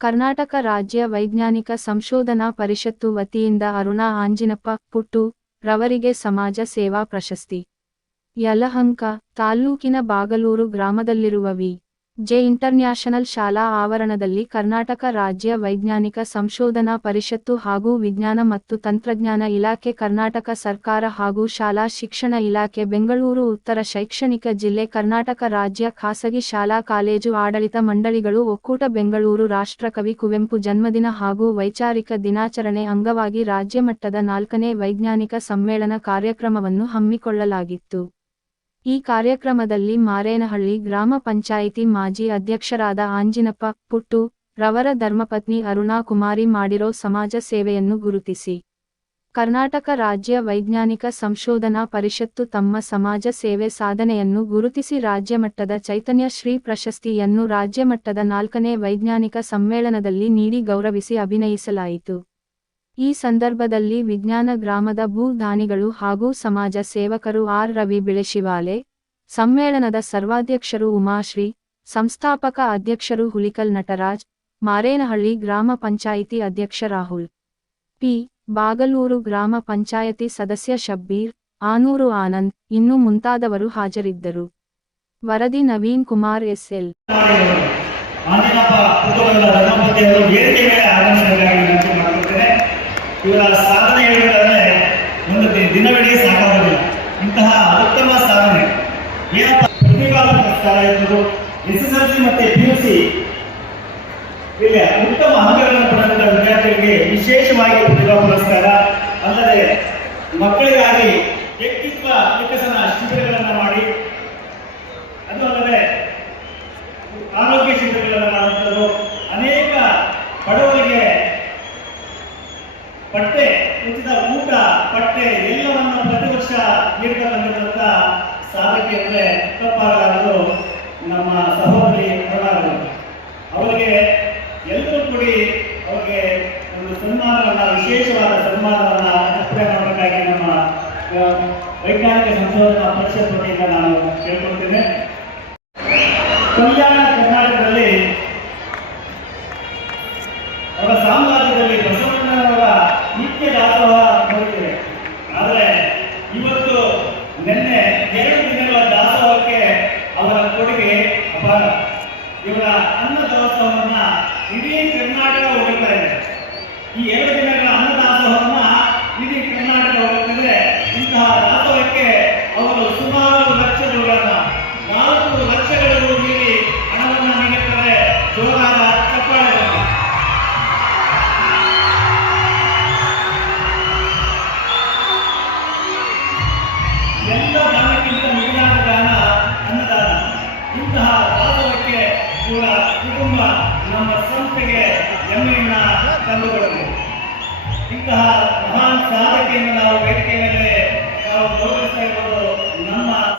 ಕರ್ನಾಟಕ ರಾಜ್ಯ ವೈಜ್ಞಾನಿಕ ಸಂಶೋಧನಾ ಪರಿಷತ್ತು ವತಿಯಿಂದ ಅರುಣಾ ಆಂಜಿನಪ್ಪ, ಪುಟ್ಟು, ರವರಿಗೆ ಸಮಾಜ ಸೇವಾ ಪ್ರಶಸ್ತಿ. ಯಲಹಂಕ ತಾಲ್ಲೂಕಿನ ಬಾಗಲೂರು ಗ್ರಾಮದಲ್ಲಿರುವ ವಿ. ಜೆ ಇಂಟರ್ನ್ಯಾಷನಲ್ ಶಾಲಾ ಆವರಣದಲ್ಲಿ ಕರ್ನಾಟಕ ರಾಜ್ಯ ವೈಜ್ಞಾನಿಕ ಸಂಶೋಧನಾ ಪರಿಷತ್ತು ಹಾಗೂ ವಿಜ್ಞಾನ ಮತ್ತು ತಂತ್ರಜ್ಞಾನ ಇಲಾಖೆ, ಕರ್ನಾಟಕ ಸರ್ಕಾರ ಹಾಗೂ ಶಾಲಾ ಶಿಕ್ಷಣ ಇಲಾಖೆ, ಬೆಂಗಳೂರು ಉತ್ತರ ಶೈಕ್ಷಣಿಕ ಜಿಲ್ಲೆ, ಕರ್ನಾಟಕ ರಾಜ್ಯ ಖಾಸಗಿ ಶಾಲಾ ಕಾಲೇಜು, ಆಡಳಿತ ಮಂಡಳಿಗಳು, ಒಕ್ಕೂಟ, ಬೆಂಗಳೂರು ರಾಷ್ಟ್ರಕವಿ ಕುವೆಂಪು ಜನ್ಮದಿನ ಹಾಗೂ ವೈಚಾರಿಕ ದಿನಾಚರಣೆ ಅಂಗವಾಗಿ ರಾಜ್ಯಮಟ್ಟದ ನಾಲ್ಕನೇ ವೈಜ್ಞಾನಿಕ ಸಮ್ಮೇಳನ ಕಾರ್ಯಕ್ರಮವನ್ನು ಹಮ್ಮಿಕೊಳ್ಳಲಾಗಿತ್ತು. ಈ ಕಾರ್ಯಕ್ರಮದಲ್ಲಿ ಮಾರೇನಹಳ್ಳಿ ಗ್ರಾಮ ಪಂಚಾಯಿತಿ ಮಾಜಿ ಅಧ್ಯಕ್ಷರಾದ ಆಂಜಿನಪ್ಪ, ಪುಟ್ಟು, ರವರ ಧರ್ಮಪತ್ನಿ ಅರುಣಾ ಕುಮಾರಿ ಮಾಡಿರೋ ಸಮಾಜ ಸೇವೆಯನ್ನು ಗುರುತಿಸಿ. ಕರ್ನಾಟಕ ರಾಜ್ಯ ವೈಜ್ಞಾನಿಕ ಸಂಶೋಧನಾ ಪರಿಷತ್ತು ತಮ್ಮ ಸಮಾಜ ಸೇವೆ ಸಾಧನೆಯನ್ನು ಗುರುತಿಸಿ ರಾಜ್ಯಮಟ್ಟದ ಚೈತನ್ಯ ಶ್ರೀ ಪ್ರಶಸ್ತಿಯನ್ನು ರಾಜ್ಯಮಟ್ಟದ ನಾಲ್ಕನೇ ವೈಜ್ಞಾನಿಕ ಸಮ್ಮೇಳನದಲ್ಲಿ ನೀಡಿ ಗೌರವಿಸಿ ಅಭಿನಯಿಸಲಾಯಿತು. ಈ ಸಂದರ್ಭದಲ್ಲಿ ವಿಜ್ಞಾನ ಗ್ರಾಮದ ಭೂ ದಾನಿಗಳು ಹಾಗೂ ಸಮಾಜ ಸೇವಕರು ಆರ್. ರವಿ ಬಿಳೆಶಿವಾಲೆ, ಸಮ್ಮೇಳನದ ಸರ್ವಾಧ್ಯಕ್ಷರು ಉಮಾಶ್ರೀ, ಸಂಸ್ಥಾಪಕ ಅಧ್ಯಕ್ಷರು ಹುಲಿಕಲ್ ನಟರಾಜ್, ಮಾರೇನಹಳ್ಳಿ ಗ್ರಾಮ ಪಂಚಾಯಿತಿ ಅಧ್ಯಕ್ಷ ರಾಹುಲ್. ಪಿ. ಬಾಗಲೂರು ಗ್ರಾಮ ಪಂಚಾಯತಿ ಸದಸ್ಯ ಶಬ್ಬೀರ್, ಆನೂರು ಆನಂದ್, ಇನ್ನು ಮುಂತಾದವರು ಹಾಜರಿದ್ದರು. ವರದಿ ನವೀನ್ ಕುಮಾರ್ ಎಸ್ಎಲ್. ಆಂಜನಪ್ಪ ಇವರ ಸಾಧನೆ ಹೇಳಬೇಕಾದ್ರೆ ಒಂದು ದಿನವಿಡೀ ಸಾಕಾಗೋದಿಲ್ಲ. ಇಂತಹ ಉತ್ತಮ ಸಾಧನೆ. ಏನಪ್ಪ? ಎಸ್ ಎಸ್ ಎಲ್ ಸಿ ಮತ್ತೆ ಪಿ ಯು ಸಿ ಇಲ್ಲಿ ಉತ್ತಮ ಅಂಕಗಳನ್ನು ಪಡೆದಂತಹ ವಿದ್ಯಾರ್ಥಿಗಳಿಗೆ ವಿಶೇಷವಾಗಿ ಪ್ರತಿಭಾ ಪುರಸ್ಕಾರ. ಅಲ್ಲದೆ ಮಕ್ಕಳಿಗಾಗಿ ನೀಡ್ತಾ ಬಂದಿರುವಂತ ಸಾಧಕಿ ಅಂದ್ರೆ ತಪ್ಪಾಗಲಾರದು ನಮ್ಮ ಸಹೋದರಿ ಅರುಣಾಗಳು ಅವರಿಗೆ ಎಲ್ಲರೂ ಕೂಡಿ ಅವರಿಗೆ ಒಂದು ಸನ್ಮಾನವನ್ನ, ವಿಶೇಷವಾದ ಸನ್ಮಾನವನ್ನ ಅರ್ಪಣೆ ಮಾಡಬೇಕಾಗಿ ನಮ್ಮ ವೈಜ್ಞಾನಿಕ ಸಂಶೋಧನಾ ಪರಿಷತ್ ವತಿಯಿಂದ ನಾನು ಕೇಳ್ಕೊಳ್ತೇನೆ. ಕಲ್ಯಾಣ ಇವರ ಅನ್ನ ಇವರ ಕುಟುಂಬ ನಮ್ಮ ಸಂಸ್ಥೆಗೆ ಹೆಮ್ಮೆಯನ್ನ ತಂದುಕೊಡಬೇಕು. ಇಂತಹ ಮಹಾನ್ ಸಾಧನೆಯನ್ನು ನಾವು ವೇದಿಕೆ ಮೇಲೆ